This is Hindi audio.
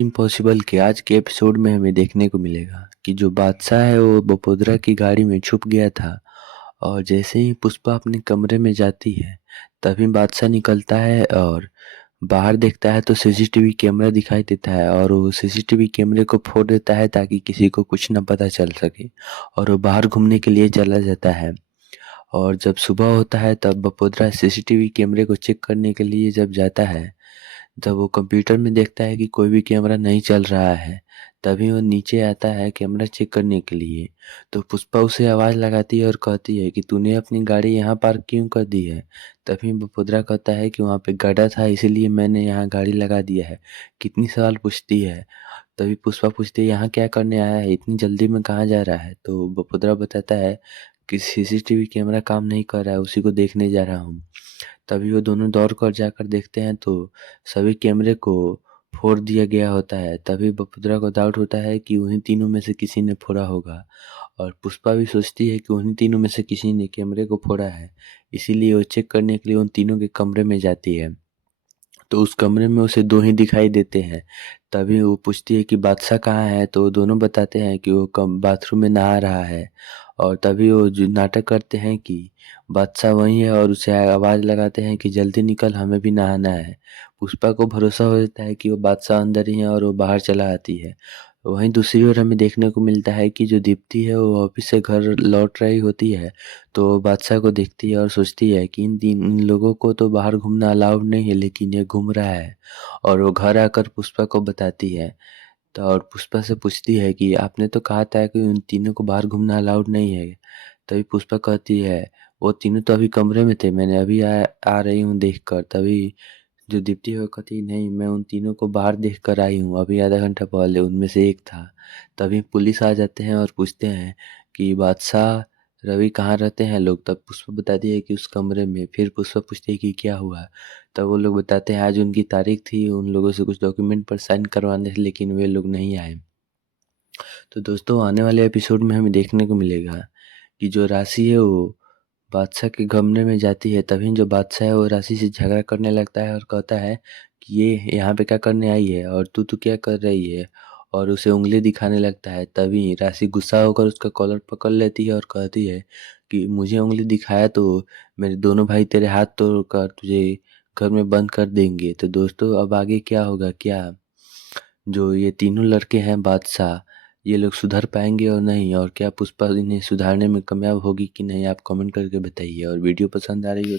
इम्पॉसिबल के आज के एपिसोड में हमें देखने को मिलेगा कि जो बादशाह है वो बपोद्रा की गाड़ी में छुप गया था। और जैसे ही पुष्पा अपने कमरे में जाती है तभी बादशाह निकलता है और बाहर देखता है तो सीसीटीवी कैमरा दिखाई देता है और वो सीसीटीवी कैमरे को फोड़ देता है ताकि किसी को कुछ न पता चल सके। और वो बाहर घूमने के लिए चला जाता है। और जब सुबह होता है तब बपोद्रा सीसीटीवी कैमरे को चेक करने के लिए जब जाता है, जब वो कंप्यूटर में देखता है कि कोई भी कैमरा नहीं चल रहा है, तभी वो नीचे आता है कैमरा चेक करने के लिए। तो पुष्पा उसे आवाज़ लगाती है और कहती है कि तूने अपनी गाड़ी यहाँ पार्क क्यों कर दी है? तभी बपुद्रा कहता है कि वहाँ पे गड्ढा था इसीलिए मैंने यहाँ गाड़ी लगा दिया है। कितनी सवाल पूछती है। तभी पुष्पा पूछती है यहाँ क्या करने आया है? इतनी जल्दी में कहाँ जा रहा है? तो बपुद्रा बताता है कि सीसीटीवी कैमरा काम नहीं कर रहा है, उसी को देखने जा रहा हूँ। तभी वो दोनों दौड़ कर जाकर देखते हैं तो सभी कैमरे को फोड़ दिया गया होता है। तभी बपुद्रा को डाउट होता है कि उन्हीं तीनों में से किसी ने फोड़ा होगा। और पुष्पा भी सोचती है कि उन्हीं तीनों में से किसी ने कैमरे को फोड़ा है, इसीलिए वो चेक करने के लिए उन तीनों के कमरे में जाती है। तो उस कमरे में उसे दो ही दिखाई देते हैं। तभी वो पूछती है कि बादशाह कहाँ है? तो दोनों बताते हैं कि वो बाथरूम में नहा रहा है। और तभी वो जो नाटक करते हैं कि बादशाह वहीं है और उसे आवाज़ लगाते हैं कि जल्दी निकल, हमें भी नहाना है। पुष्पा को भरोसा हो जाता है कि वो बादशाह अंदर ही है और वो बाहर चला आती है। वहीं दूसरी ओर हमें देखने को मिलता है कि जो दीप्ति है वो ऑफिस से घर लौट रही होती है। तो वो बादशाह को देखती है और सोचती है कि इन लोगों को तो बाहर घूमना अलाउड नहीं है, लेकिन ये घूम रहा है। और वो घर आकर पुष्पा को बताती है। तो और पुष्पा से पूछती है कि आपने तो कहा था कि उन तीनों को बाहर घूमना अलाउड नहीं है। तभी पुष्पा कहती है वो तीनों तो अभी कमरे में थे, मैंने अभी आ रही हूँ देखकर। तभी जो दीप्ति है वो कहती नहीं, मैं उन तीनों को बाहर देख कर आई हूँ अभी आधा घंटा पहले, उनमें से एक था। तभी पुलिस आ जाते हैं और पूछते हैं कि बादशाह रवि कहाँ रहते हैं लोग? तब पुष्पा बताती है कि उस कमरे में। फिर पुष्पा पूछती है कि क्या हुआ? तब वो लोग बताते हैं आज उनकी तारीख थी, उन लोगों से कुछ डॉक्यूमेंट पर साइन करवाने थे लेकिन वे लोग नहीं आए। तो दोस्तों आने वाले एपिसोड में हमें देखने को मिलेगा कि जो राशि है वो बादशाह के कमरे में जाती है। तभी जो बादशाह है वो राशि से झगड़ा करने लगता है और कहता है कि ये यहाँ पे क्या करने आई है और तू क्या कर रही है, और उसे उंगली दिखाने लगता है। तभी राशि गुस्सा होकर उसका कॉलर पकड़ लेती है और कहती है कि मुझे उंगली दिखाया तो मेरे दोनों भाई तेरे हाथ तोड़ कर तुझे घर में बंद कर देंगे। तो दोस्तों अब आगे क्या होगा? क्या जो ये तीनों लड़के हैं बादशाह, ये लोग सुधर पाएंगे और नहीं? और क्या पुष्पा इन्हें सुधारने में कामयाब होगी कि नहीं? आप कमेंट करके बताइए। और वीडियो पसंद आ रही हो